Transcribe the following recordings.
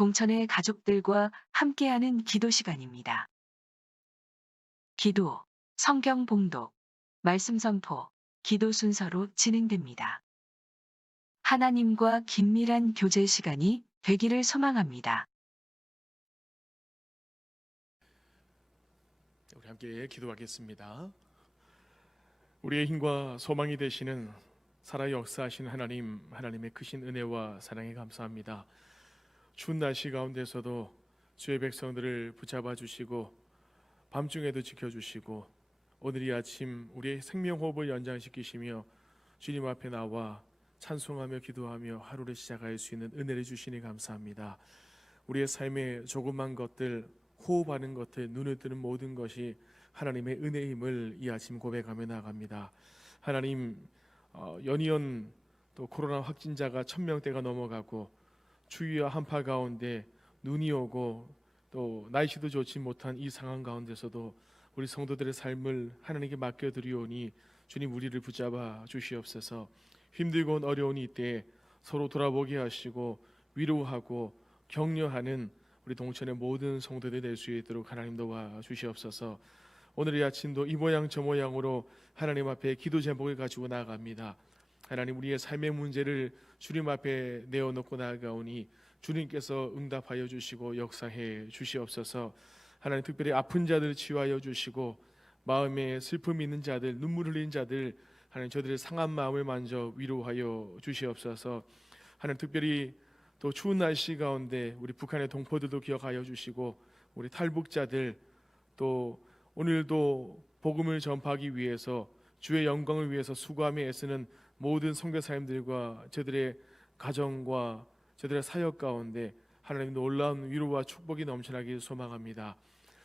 동천의 가족들과 함께하는 기도 시간입니다. 기도, 성경 봉독, 말씀 선포, 기도 순서로 진행됩니다. 하나님과 긴밀한 교제 시간이 되기를 소망합니다. 우리 함께 기도하겠습니다. 우리의 힘과 소망이 되시는 살아 역사하신 하나님, 하나님의 크신 은혜와 사랑에 감사합니다. 추운 날씨 가운데서도 주의 백성들을 붙잡아 주시고 밤중에도 지켜주시고 오늘 이 아침 우리의 생명호흡을 연장시키시며 주님 앞에 나와 찬송하며 기도하며 하루를 시작할 수 있는 은혜를 주시니 감사합니다. 우리의 삶의 조그만 것들, 호흡하는 것들, 눈에 뜨는 모든 것이 하나님의 은혜임을 이 아침 고백하며 나갑니다. 하나님, 연이은 또 코로나 확진자가 1000명대가 넘어가고 추위와 한파 가운데 눈이 오고 또 날씨도 좋지 못한 이 상황 가운데서도 우리 성도들의 삶을 하나님께 맡겨드리오니 주님 우리를 붙잡아 주시옵소서. 힘들고 어려운 이때에 서로 돌아보게 하시고 위로하고 격려하는 우리 동천의 모든 성도들이 될 수 있도록 하나님 도와주시옵소서. 오늘 이 아침도 이 모양 저 모양으로 하나님 앞에 기도 제목을 가지고 나아갑니다. 하나님, 우리의 삶의 문제를 주님 앞에 내어놓고 나아가오니 주님께서 응답하여 주시고 역사해 주시옵소서. 하나님, 특별히 아픈 자들 치유하여 주시고 마음에 슬픔이 있는 자들, 눈물 흘린 자들, 하나님 저들의 상한 마음을 만져 위로하여 주시옵소서. 하나님, 특별히 또 추운 날씨 가운데 우리 북한의 동포들도 기억하여 주시고 우리 탈북자들, 또 오늘도 복음을 전파하기 위해서 주의 영광을 위해서 수고하며 애쓰는 모든 선교사님들과 저들의 가정과 저들의 사역 가운데 하나님 놀라운 위로와 축복이 넘쳐나길 소망합니다.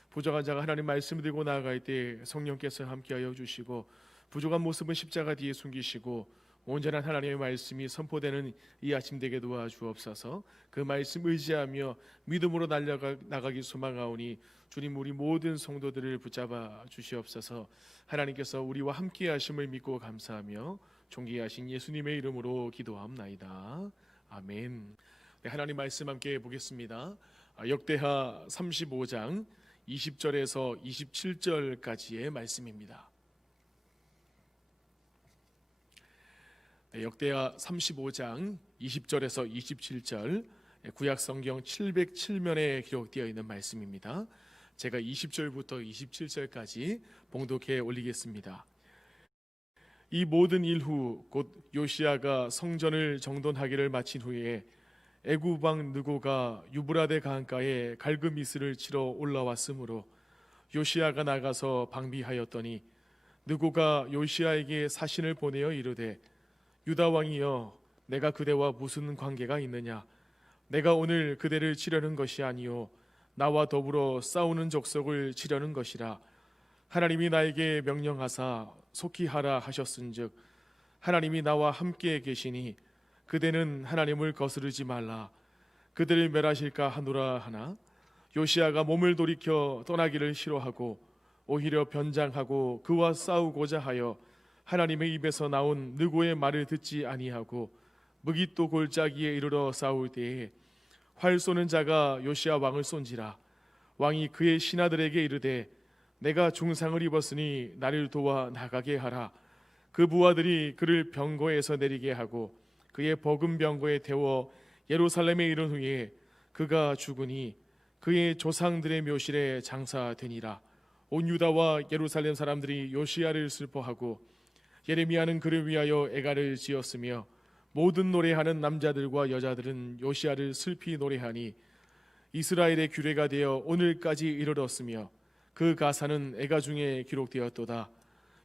부족한 자가 하나님 말씀을 들고 나아갈 때 성령께서 함께하여 주시고 부족한 모습은 십자가 뒤에 숨기시고 온전한 하나님의 말씀이 선포되는 이 아침 되게 도와주옵소서. 그 말씀 의지하며 믿음으로 나가기 소망하오니 주님 우리 모든 성도들을 붙잡아 주시옵소서. 하나님께서 우리와 함께 하심을 믿고 감사하며 존귀하신 예수님의 이름으로 기도합나이다. 아멘. 네, 하나님 말씀 함께 보겠습니다. 역대하 35장 20절에서 27절까지의 말씀입니다. 역대하 35장 20절에서 27절, 구약 성경 707면에 기록되어 있는 말씀입니다. 제가 20절부터 27절까지 봉독해 올리겠습니다. 이 모든 일 후 곧 요시야가 성전을 정돈하기를 마친 후에 애굽 왕 느고가 유브라데 강가에 갈그미스를 치러 올라왔으므로 요시야가 나가서 방비하였더니 느고가 요시야에게 사신을 보내어 이르되 유다 왕이여, 내가 그대와 무슨 관계가 있느냐? 내가 오늘 그대를 치려는 것이 아니요 나와 더불어 싸우는 족속을 치려는 것이라. 하나님이 나에게 명령하사 속히 하라 하셨은즉 하나님이 나와 함께 계시니 그대는 하나님을 거스르지 말라. 그들을 멸하실까 하노라 하나 요시야가 몸을 돌이켜 떠나기를 싫어하고 오히려 변장하고 그와 싸우고자 하여 하나님의 입에서 나온 느고의 말을 듣지 아니하고 무깃도 골짜기에 이르러 싸울 때에 활 쏘는 자가 요시야 왕을 쏜지라. 왕이 그의 신하들에게 이르되 내가 중상을 입었으니 나를 도와 나가게 하라. 그 부하들이 그를 병거에서 내리게 하고 그의 버금 병거에 태워 예루살렘에 이른 후에 그가 죽으니 그의 조상들의 묘실에 장사되니라. 온 유다와 예루살렘 사람들이 요시야를 슬퍼하고 예레미야는 그를 위하여 애가를 지었으며 모든 노래하는 남자들과 여자들은 요시야를 슬피 노래하니 이스라엘의 규례가 되어 오늘까지 이르렀으며 그 가사는 애가 중에 기록되었도다.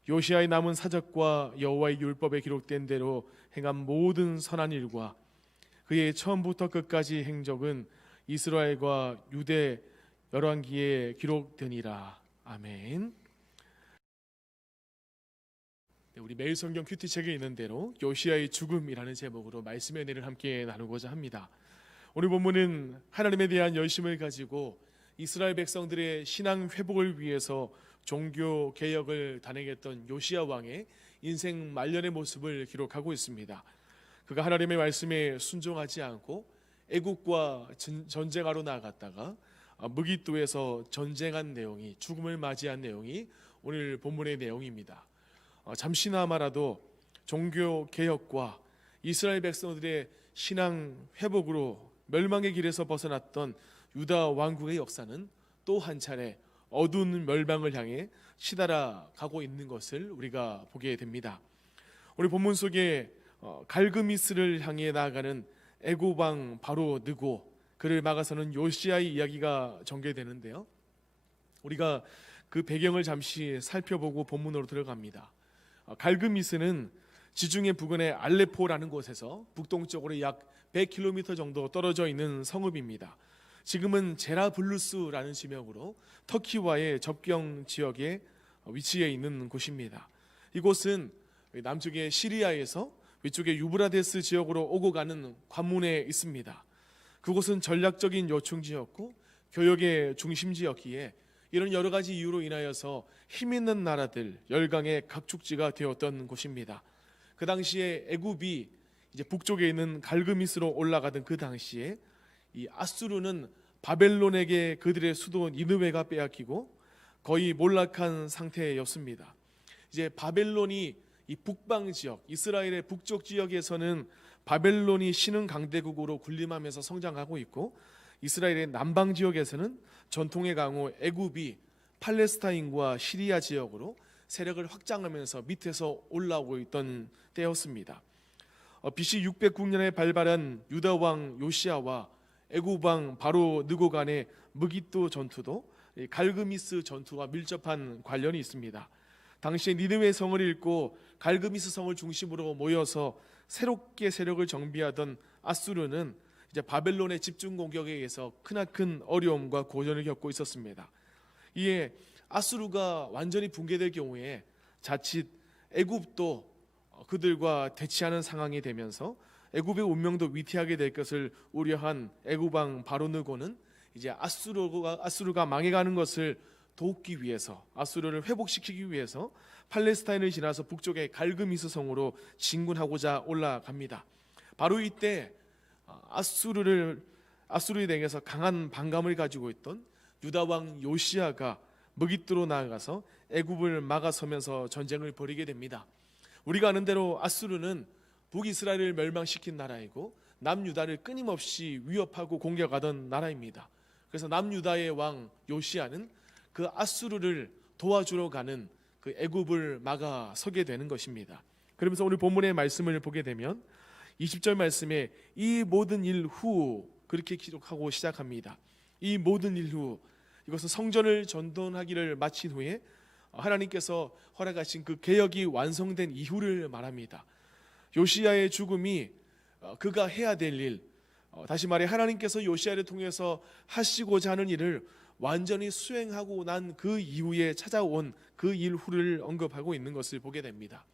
요시야의 남은 사적과 여호와의 율법에 기록된 대로 행한 모든 선한 일과 그의 처음부터 끝까지 행적은 이스라엘과 유대 열왕기에 기록되니라. 아멘. 우리 매일 성경 큐티 책에 있는 대로 요시야의 죽음이라는 제목으로 말씀의 은혜를 함께 나누고자 합니다. 오늘 본문은 하나님에 대한 열심을 가지고 이스라엘 백성들의 신앙 회복을 위해서 종교 개혁을 단행했던 요시야 왕의 인생 말년의 모습을 기록하고 있습니다. 그가 하나님의 말씀에 순종하지 않고 애국과 전쟁하러 나갔다가 무기또에서 전쟁한 내용이, 죽음을 맞이한 내용이 오늘 본문의 내용입니다. 잠시나마라도 종교 개혁과 이스라엘 백성들의 신앙 회복으로 멸망의 길에서 벗어났던 유다 왕국의 역사는 또 한 차례 어두운 멸망을 향해 치달아 가고 있는 것을 우리가 보게 됩니다. 우리 본문 속에 갈그미스를 향해 나아가는 애굽 왕 바로 느고, 그를 막아서는 요시야의 이야기가 전개되는데요. 우리가 그 배경을 잠시 살펴보고 본문으로 들어갑니다. 갈그미스는 지중해 부근의 알레포라는 곳에서 북동쪽으로 약 100km 정도 떨어져 있는 성읍입니다. 지금은 제라블루스라는 지명으로 터키와의 접경 지역에 위치해 있는 곳입니다. 이곳은 남쪽의 시리아에서 위쪽의 유브라데스 지역으로 오고 가는 관문에 있습니다. 그곳은 전략적인 요충지였고 교역의 중심지였기에 이런 여러 가지 이유로 인하여서 힘 있는 나라들 열강의 각축지가 되었던 곳입니다. 그 당시에 애굽이 이제 북쪽에 있는 갈그미스로 올라가던 그 당시에 이 아수르는 바벨론에게 그들의 수도 니느웨가 빼앗기고 거의 몰락한 상태였습니다. 이제 바벨론이 이 북방 지역, 이스라엘의 북쪽 지역에서는 바벨론이 신흥 강대국으로 군림하면서 성장하고 있고, 이스라엘의 남방 지역에서는 전통의 강호 애굽이 팔레스타인과 시리아 지역으로 세력을 확장하면서 밑에서 올라오고 있던 때였습니다. BC 609년에 발발한 유다 왕 요시아와 애굽 왕 바로 느고 간의 무기또 전투도 갈그미스 전투와 밀접한 관련이 있습니다. 당시에 니느웨 성을 잃고 갈그미스 성을 중심으로 모여서 새롭게 세력을 정비하던 아수르는 이제 바벨론의 집중 공격에 의해서 크나큰 어려움과 고전을 겪고 있었습니다. 이에 아수르가 완전히 붕괴될 경우에 자칫 애굽도 그들과 대치하는 상황이 되면서 애굽의 운명도 위태하게 될 것을 우려한 애굽 왕 바로 느고는 이제 아수르가 망해가는 것을 돕기 위해서, 아수르를 회복시키기 위해서 팔레스타인을 지나서 북쪽의 갈그미스 성으로 진군하고자 올라갑니다. 바로 이때 아수르에 대해서 강한 반감을 가지고 있던 유다 왕 요시아가 무기또로 나아가서 애굽을 막아서면서 전쟁을 벌이게 됩니다. 우리가 아는 대로 아수르는 북이스라엘을 멸망시킨 나라이고 남유다를 끊임없이 위협하고 공격하던 나라입니다. 그래서 남유다의 왕 요시아는 그 아수르를 도와주러 가는 그 애굽을 막아서게 되는 것입니다. 그러면서 오늘 본문의 말씀을 보게 되면 20절 말씀에 이 모든 일 후 그렇게 기록하고 시작합니다. 이 모든 일 후, 이것은 성전을 전도하기를 마친 후에 하나님께서 허락하신 그 개혁이 완성된 이후를 말합니다. 요시야의 죽음이 그가 해야 될 일, 다시 말해 하나님께서 요시야를 통해서 하시고자 하는 일을 완전히 수행하고 난 그 이후에 찾아온 그 일 후를 언급하고 있는 것을 보게 됩니다.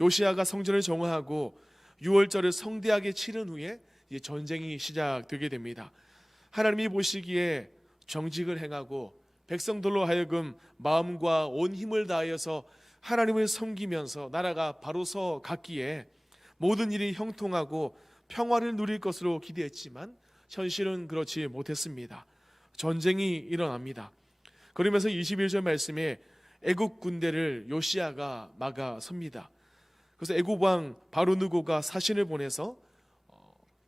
요시야가 성전을 정화하고 6월절을 성대하게 치른 후에 이제 전쟁이 시작되게 됩니다. 하나님이 보시기에 정직을 행하고 백성들로 하여금 마음과 온 힘을 다하여서 하나님을 섬기면서 나라가 바로 서 갔기에 모든 일이 형통하고 평화를 누릴 것으로 기대했지만 현실은 그렇지 못했습니다. 전쟁이 일어납니다. 그러면서 21절 말씀에 애굽 군대를 요시야가 막아섭니다. 그래서 애굽 왕 바로 느고가 사신을 보내서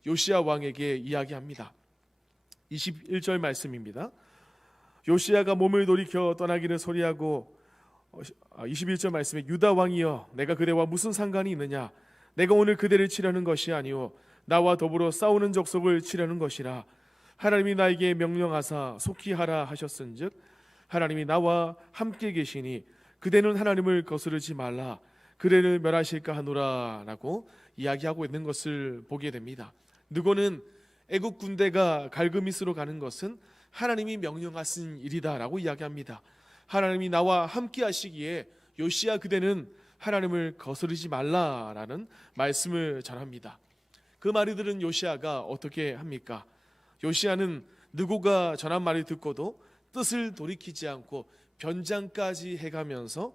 요시야 왕에게 이야기합니다. 21절 말씀입니다. 요시야가 몸을 돌이켜 떠나기를 소리하고 21절 말씀에 유다 왕이여 내가 그대와 무슨 상관이 있느냐, 내가 오늘 그대를 치려는 것이 아니오 나와 더불어 싸우는 족속을 치려는 것이라. 하나님이 나에게 명령하사 속히 하라 하셨은즉 하나님이 나와 함께 계시니 그대는 하나님을 거스르지 말라 그대를 멸하실까 하노라 라고 이야기하고 있는 것을 보게 됩니다. 느고는 애국 군대가 갈그미스로 가는 것은 하나님이 명령하신 일이다 라고 이야기합니다. 하나님이 나와 함께 하시기에 요시야 그대는 하나님을 거스르지 말라라는 말씀을 전합니다. 그 말을 들은 요시야가 어떻게 합니까? 요시야는 느고가 전한 말을 듣고도 뜻을 돌이키지 않고 변장까지 해가면서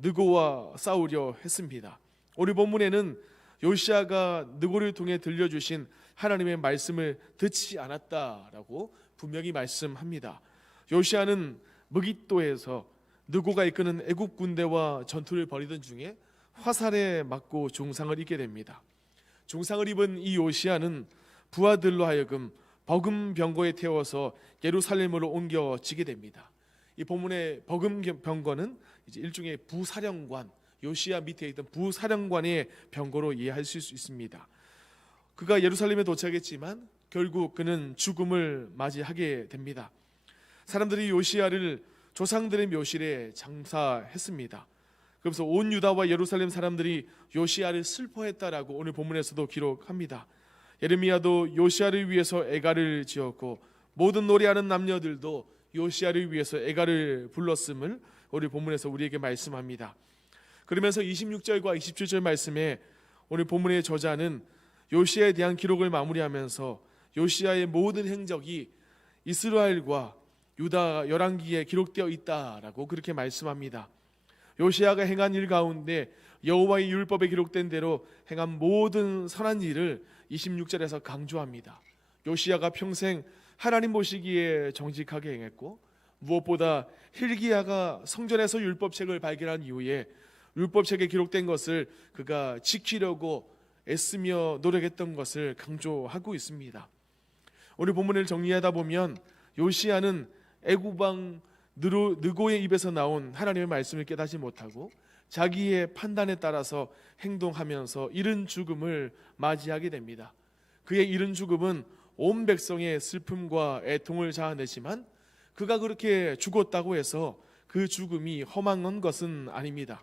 느고와 싸우려 했습니다. 오늘 본문에는 요시야가 느고를 통해 들려주신 하나님의 말씀을 듣지 않았다라고 분명히 말씀합니다. 요시아는 무깃도에서 느고가 이끄는 애국 군대와 전투를 벌이던 중에 화살에 맞고 중상을 입게 됩니다. 중상을 입은 이 요시아는 부하들로 하여금 버금 병거에 태워서 예루살렘으로 옮겨지게 됩니다. 이 본문의 버금 병거는 이제 일종의 부사령관, 요시아 밑에 있던 부사령관의 병거로 이해할 수 있습니다. 그가 예루살렘에 도착했지만 결국 그는 죽음을 맞이하게 됩니다. 사람들이 요시아를 조상들의 묘실에 장사했습니다. 그래서 온 유다와 예루살렘 사람들이 요시아를 슬퍼했다라고 오늘 본문에서도 기록합니다. 예레미야도 요시아를 위해서 애가를 지었고 모든 노래하는 남녀들도 요시아를 위해서 애가를 불렀음을 오늘 본문에서 우리에게 말씀합니다. 그러면서 26절과 27절 말씀에 오늘 본문의 저자는 요시아에 대한 기록을 마무리하면서 요시아의 모든 행적이 이스라엘과 유다 열왕기에 기록되어 있다라고 그렇게 말씀합니다. 요시아가 행한 일 가운데 여호와의 율법에 기록된 대로 행한 모든 선한 일을 26절에서 강조합니다. 요시아가 평생 하나님 보시기에 정직하게 행했고 무엇보다 hil기야가 성전에서 율법책을 발견한 이후에 율법책에 기록된 것을 그가 지키려고 애쓰며 노력했던 것을 강조하고 있습니다. 오늘 본문을 정리하다 보면 요시아는 애국왕 느고의 입에서 나온 하나님의 말씀을 깨닫지 못하고 자기의 판단에 따라서 행동하면서 이른 죽음을 맞이하게 됩니다. 그의 이른 죽음은 온 백성의 슬픔과 애통을 자아내지만 그가 그렇게 죽었다고 해서 그 죽음이 허망한 것은 아닙니다.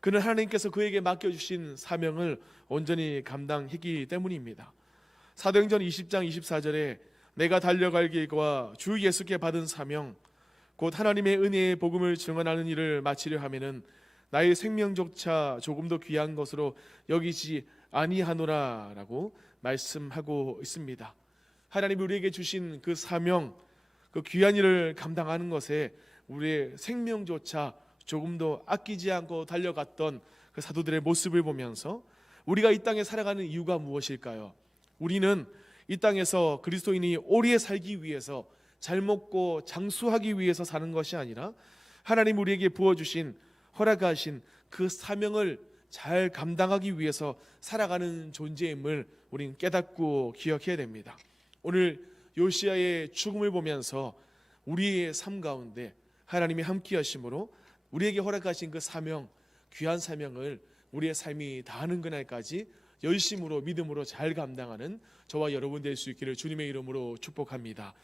그는 하나님께서 그에게 맡겨주신 사명을 온전히 감당했기 때문입니다. 사도행전 20장 24절에 내가 달려갈 길과 주 예수께 받은 사명 곧 하나님의 은혜의 복음을 증언하는 일을 마치려 하면은 나의 생명조차 조금도 귀한 것으로 여기지 아니하노라라고 말씀하고 있습니다. 하나님이 우리에게 주신 그 사명, 그 귀한 일을 감당하는 것에 우리의 생명조차 조금도 아끼지 않고 달려갔던 그 사도들의 모습을 보면서 우리가 이 땅에 살아가는 이유가 무엇일까요? 우리는 이 땅에서 그리스도인이 오래 살기 위해서 잘 먹고 장수하기 위해서 사는 것이 아니라 하나님 우리에게 부어주신 허락하신 그 사명을 잘 감당하기 위해서 살아가는 존재임을 우리는 깨닫고 기억해야 됩니다. 오늘 요시아의 죽음을 보면서 우리의 삶 가운데 하나님이 함께 하심으로 우리에게 허락하신 그 사명, 귀한 사명을 우리의 삶이 다하는 그날까지 열심으로 믿음으로 잘 감당하는 저와 여러분 될 수 있기를 주님의 이름으로 축복합니다.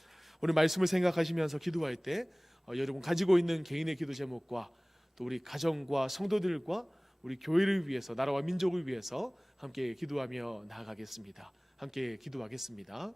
오늘 말씀을 생각하시면서 기도할 때 여러분 가지고 있는 개인의 기도 제목과 또 우리 가정과 성도들과 우리 교회를 위해서 나라와 민족을 위해서 함께 기도하며 나아가겠습니다. 함께 기도하겠습니다.